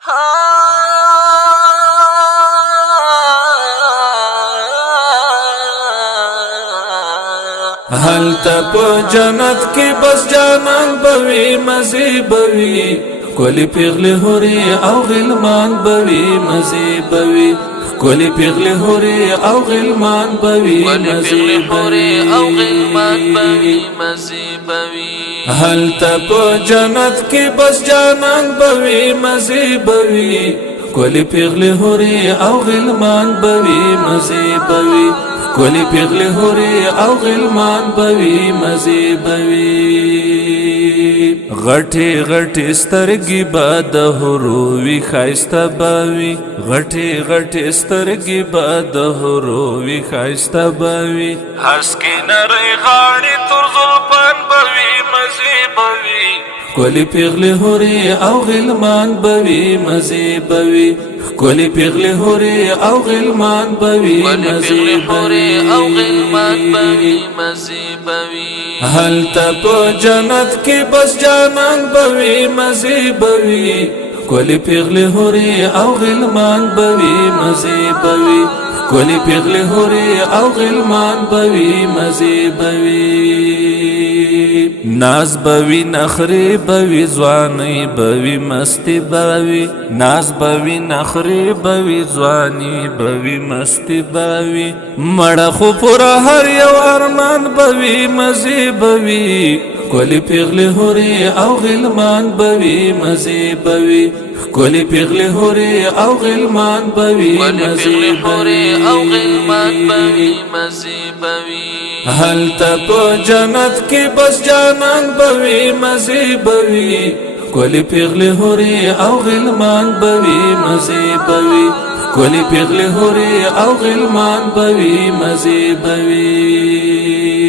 هلته په جنت کې بس جانان بوي مزي بوي کولی پیغله هوري او غلمان بوي مزي بوي کولی پیغله هوري او غلمان بوي مزي بوي هلته په جنت کې بس جانان بوي مزي بوي کولی پیغله هوري او غلمان بوي مزي بوي کولی پیغله هوري او غلمان بوي مزي بوي غټي غټي سترګي باد هروي خايسته باوي غټي غټي سترګي باد هروي خايسته باوي هسکي نري غاړي تر زلفان بوي مزي بوي کولی پیغله هوري او غلمان بوي مزي بوي کولی پیغله هوري او غلمان بوي مزي بوي هلته په جنت کې بس جانان بوي مزي بوي کولی پیغله هوري او غلمان بوي مزي بوي کولی پیغله هوري او غلمان بوي مزي بوي ناز بوي نخري بوي ځواني بوي مستی بوي ناز بوي نخري بوي ځواني بوي مستی بوي مړه خو پر هر یو ارمان بوي مزي بوي کولی پیغله هوري او غلمان بوي مزي بوي کولی پیغله هوري او غلمان بوي مزي بوي هلته په جنت کې بس جانان بوي مزي بوي کولی پیغله هوري او غلمان بوي مزي بوي کولی پیغله هوري او غلمان بوي مزي بوي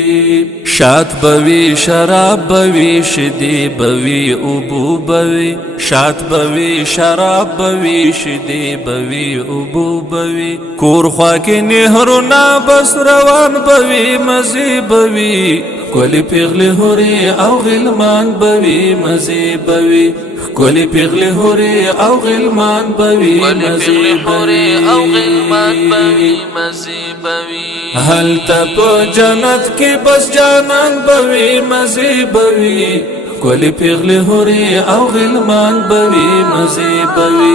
شات بوي شراب بوي شدي بوي ابو بوي شات بوي شراب بوي شدي بوي ابو بوي کور خوا کې نهرونه بس روان بوي مزي بوي کولی پیغله هوري او غلمان بوي مزي بوي کولی پیغله هوري او غلمان بوي مزي بوي هلته په جنت کې بس جانان بوي مزي بوي کولی پیغله هوري او غلمان بوي مزي بوي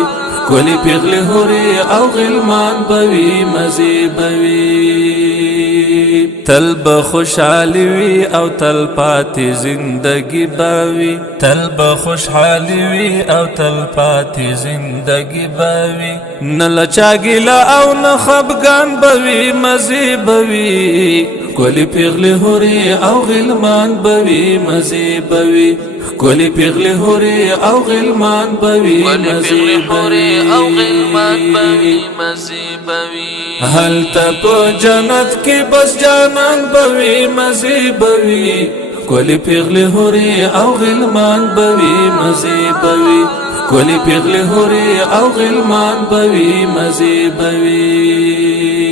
کولی پیغله هوري او غلمان بوي مزي بوي تل به خوشحالي وي او تل پاتې زندگی باوي تل به خوشحالي وي او تل پاتې زندگی باوي نه لچاګیلا او نه خفګان بوي مزي بوي کولی پیغله هوري او غلمان بوي مزي بوي کولی پیغله هوري او غلمان بوي مزي بوي هلته په جنت کې بس جانان بوي مزي بوي کولی پیغله هوري او غلمان بوي مزي بوي کولی پیغله هوري او غلمان بوي مزي بوي